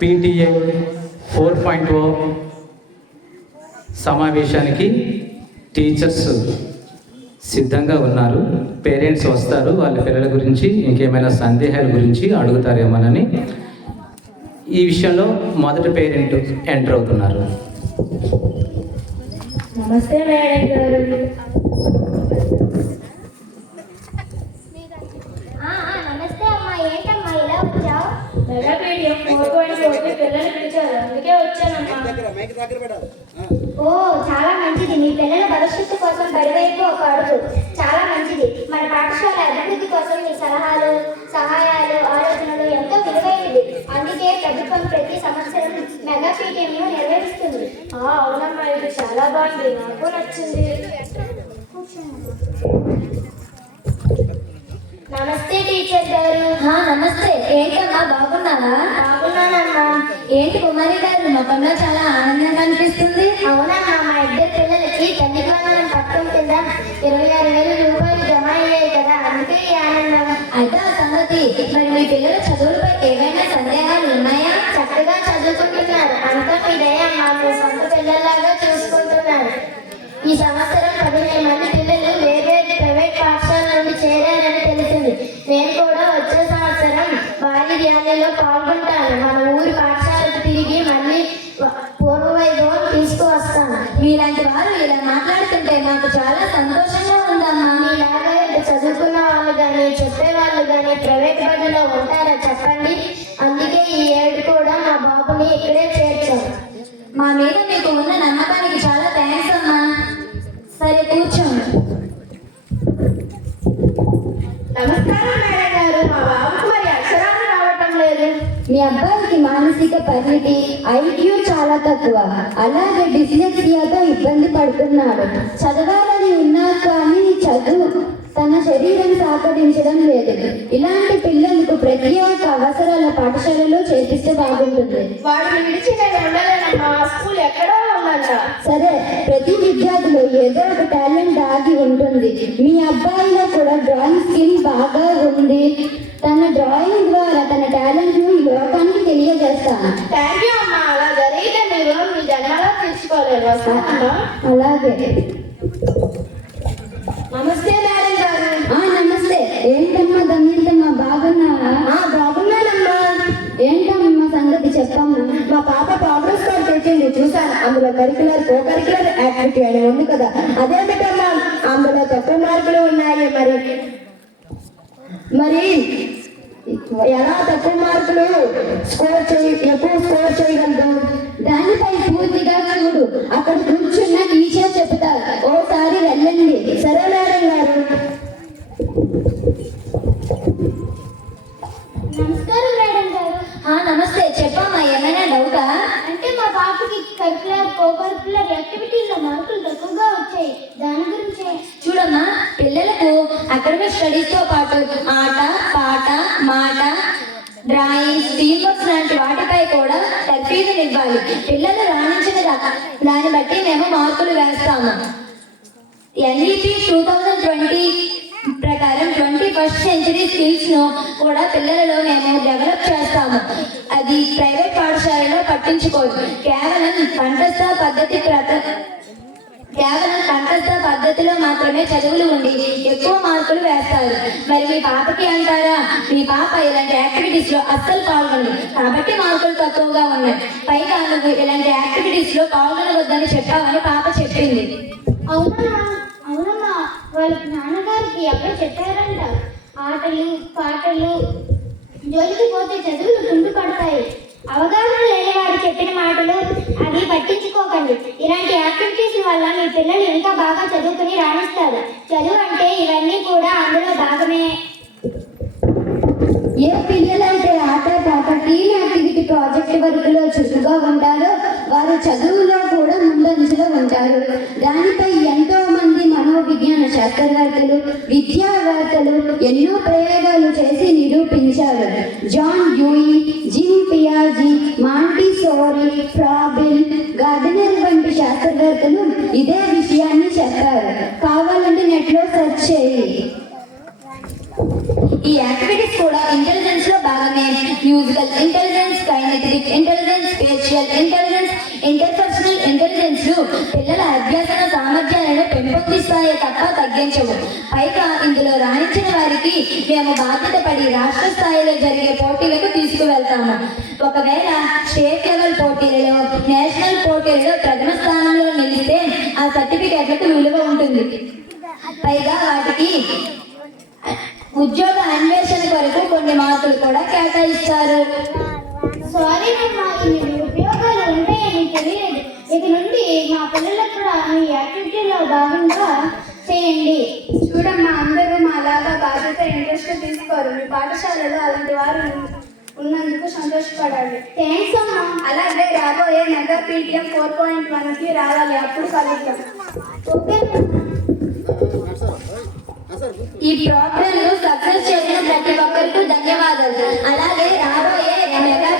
PTA 4.0 సమావేశానికి teachers సిద్ధంగా ఉన్నారు. పేరెంట్స్ వస్తారు, వాళ్ళ పిల్లల గురించి ఇంకేమైనా సందేహాల గురించి అడుగుతారేమోనని. ఈ విషయంలో మొదటి పేరెంట్ ఎంటర్ అవుతున్నారు. నమస్తే మేడం గారు. నమస్తే అమ్మా. ఏంటమ్మా ఇలా వచ్చావు? మెగా పీడిఎం 4.0 పిల్లలు పిలిచారు, అందుకే వచ్చానమ్మా. ఓ చాలా మంచిది. మీ పిల్లల భవిష్యత్తు కోసం బడివైపు ఒక అడుగు. చాలా మంచిది. మన పాఠశాల అభివృద్ధి కోసం మీ సలహాలు, సహాయాలు, ఆలోచనలు ఎంతో విలువైనది. అందుకే ప్రభుత్వం ప్రతి సంవత్సరం మెగా పీడిఎంను నిర్వహిస్తుంది. అవునమ్మా, ఇది చాలా బాగుంది, నాకు నచ్చింది. నమస్తే టీచర్ గారు. నమస్తే. ఏంటమ్మా, బాగున్నావా? బాగున్నానమ్మా. ఏంటి కుమారి గారు ముఖంలో చాలా ఆనందంగా అనిపిస్తుంది? అవునమ్మా, మా ఇద్దరు పిల్లలకి తల్లికి వందనం పథకం కింద 26,000 రూపాయలు జమ అయ్యాయి కదా, అందుకే ఈ ఆనందం. అయితే ఆ సంగతి. మరి మీ పిల్లల చదువులపై ఏవైనా సందేహాలు ఉన్నాయా? చక్కగా చదువుకుంటున్నారు. అంతా మీ దయ అమ్మా. మీ సొంత పిల్లల్లాగా చూసుకుంటున్నారు. ఈ సంవత్సరం 15 మంది పిల్లలు వేరే ప్రైవేట్ పాఠశాల నుండి చేరారని తెలిసింది. నేను కూడా వచ్చే సంవత్సరం భారీ ర్యాలీలో పాల్గొంటాను. మన ఊరి పాఠశాలకు తిరిగి మళ్ళీ పూర్వ వైభవం తీసుకువస్తాను. మీలాంటి వారు ఇలా మాట్లాడుతుంటే నాకు చాలా సంతోషంగా ఉందమ్మా. మీలాగా చదువుకున్న వాళ్ళు కానీ చెప్పేవాళ్ళు కానీ ప్రైవేట్ బడిలో ఉంటారా చెప్పండి? అందుకే ఈ ఏడు కూడా మా బాబుని ఇక్కడే చేర్చాను. మా మీద మీకు ఉన్న నమ్మకానికి చాలా థ్యాంక్స్ అమ్మా. సరే, కూర్చోండి. నమస్కారం మేడం గారు. మా బాబుకు మరి అక్షరాలు రావటం లేదు. మీ అబ్బాయికి మానసిక పరిమితి, ఐక్యూ చాలా తక్కువ. అలాగే డిస్లెక్సియాతో ఇబ్బంది పడుతున్నాడు. చదవాలని ఉన్నా కానీ చదువు తన శరీరం సహకరించడం లేదు. ఇలాంటి పిల్లలకు ప్రత్యేక అవసరాల పాఠశాలలో చేర్పిస్తే బాగుంటుంది. వాడిని విడిచి నేను ఉండలేనమ్మా. స్కూల్ ఎక్కడో ఉందంట. సరే, ప్రతి విద్యార్థిలో ఏదో ఒక టాలెంట్ ఆగి ఉంటుంది. మీ అబ్బాయిలో కూడా డ్రాయింగ్ స్కిల్ బాగా ఉంది. తన డ్రాయింగ్ ద్వారా తన టాలెంట్ ను ఈ లోకానికి తెలియజేస్తాను. థ్యాంక్ యూ అమ్మా. అలా జరిగితే మీరు మీ జన్మలో తీర్చుకోలేరు. వస్తానమ్మా. అలాగే. నమస్తే మేడం గారు. నమస్తే. ఏంటమ్మా దమ్యంతమ్మా, బాగున్నావా? బాగున్నానమ్మా. ఏంటమ్మా సంగతి చెప్పమ్మా. మా పాప ప్రోగ్రెస్ కార్డ్ తెచ్చింది, చూసాను. అందులో కరికులర్, కో కరికులర్ యాక్టివిటీ అని ఉంది కదా. అదేమిటమ్మా, అందులో తక్కువ మార్కులు ఉన్నాయి. మరి ఎలా తక్కువ మార్కులు ఎక్కువ స్కోర్ చేయగలదు? దానిపై పూర్తిగా చూడు. అక్కడ కూర్చున్న టీచర్ చెప్తారు, ఓసారి వెళ్ళండి. సరే మేడం గారు. నమస్కారం మేడం గారు. నమస్తే. చెప్పమ్మా, ఏమైనా డౌటా? అంటే మా పాపకి కరికులర్, కో కరికులర్ యాక్టివిటీల్లో మార్కులు తక్కువగా వచ్చాయి. దాని గురించి చూడమ్మా, పిల్లలకు అకాడమిక్ స్టడీస్ తో పాటు ఆట, పాట, మాట, డ్రాయింగ్, టీమ్ వర్క్స్ లాంటి వాటిపై కూడా తర్ఫీదునివ్వాలి. పిల్లలు రాణించిన దాన్ని బట్టి మేము మార్కులు వేస్తాము. NEP 2020 ప్రకారం 21st సెంచరీ స్కిల్స్ ను కూడా పిల్లలలో మేము డెవలప్ చేస్తాము. అది ప్రైవేట్ పాఠశాలలో పట్టించుకోదు. కేవలం కంఠస్థ పద్ధతిలో మాత్రమే చదువులు ఉండి ఎక్కువ మార్కులు వేస్తారు. మరి మీ పాపకి అంటారా? మీ పాప ఇలాంటి యాక్టివిటీస్ లో అస్సలు పాల్గొంది కాబట్టి మార్కులు తక్కువగా ఉన్నాయి. పైగా నువ్వు ఇలాంటి యాక్టివిటీస్ లో పాల్గొనవద్దని చెప్పావని పాప చెప్పింది. అవునమ్మా, వాళ్ళ నాన్నగారికి అప్పుడే చెప్పారంట. ఆటలు, పాటలు జోలికి పోతే చదువులు తుండు పడతాయి. అవగాహన లేని వాడు చెప్పిన మాటలు అవి పట్టించుకోకండి. ఇలాంటి యాక్టివిటీస్ వల్ల మీ పిల్లలు ఇంకా బాగా చదువుకుని రాణిస్తారు. చదువు అంటే ఇవన్నీ కూడా అందులో భాగమే. ఏ పిల్లలైతే ఆట, పాట, టీమ్ యాక్టివిటీ, ప్రాజెక్ట్ వర్క్లో చురుకుగా ఉంటారో వారు చదువులో కూడా ముందంజలో ఉంటారు. దానిపై ఎంతో మంది మనోవిజ్ఞాన శాస్త్రవేత్తలు, విద్యావేత్తలు ఎన్నో ప్రయోగాలు చేసి నిరూపించారు. జాన్ డ్యూయి, జిమ్ పియాజీ, మాంటిసోరీ, ఫ్రాబెల్, గార్డెనర్ వంటి శాస్త్రవేత్తలు ఇదే విషయాన్ని చెప్పారు. కావాలంటే నెట్లో సెర్చ్ చేయి. ఈ యాక్టివిటీస్ కూడా ఇంటెలిజెన్స్ లో భాగమే. Musical intelligence, kinetic scientific intelligence, spatial intelligence, interpersonal intelligence పిల్లల అభ్యాసన సామర్థ్యాలను పెంపొందిస్తాయే తప్ప తగ్గించవు. పైగా ఇందులో రాణించిన వారికి మేము బాధ్యత పడి రాష్ట్ర స్థాయిలో జరిగే పోటీలకు తీసుకువెళ్తాము. ఒకవేళ స్టేట్ లెవెల్ పోటీలలో, నేషనల్ పోటీలలో ప్రథమ స్థానంలో నిలిస్తే ఆ సర్టిఫికెట్లకు విలువ ఉంటుంది. పైగా వాటికి ఉద్యోగ అన్వేషణ కొరకు కొన్ని మార్కులు కూడా కేటాయిస్తారు. సారీ అమ్మా, ఇన్ని ఉపయోగాలు ఉంటాయని తెలియదు. ఇక నుండి మా పిల్లలకు కూడా మీ యాక్టివిటీలో భాగంగా చేయండి. చూడమ్మా, అందరూ మాలాగా బాధ్యత ఇంట్రెస్ట్ తీసుకోరు. మీ పాఠశాలలో అలాంటి వారు ఉన్నందుకు సంతోషపడాలి. థ్యాంక్స్ అమ్మా. అలాగే రాబోయే మెగా పీడిఎం 4.1కి రావాలి. అప్పుడు కలుద్దాం. ఓకే. ఈ ప్రోగ్రామ్ ను సక్సెస్ చేసిన ప్రతి ఒక్కరికి ధన్యవాదాలు. అలాగే రాబోయే మెగా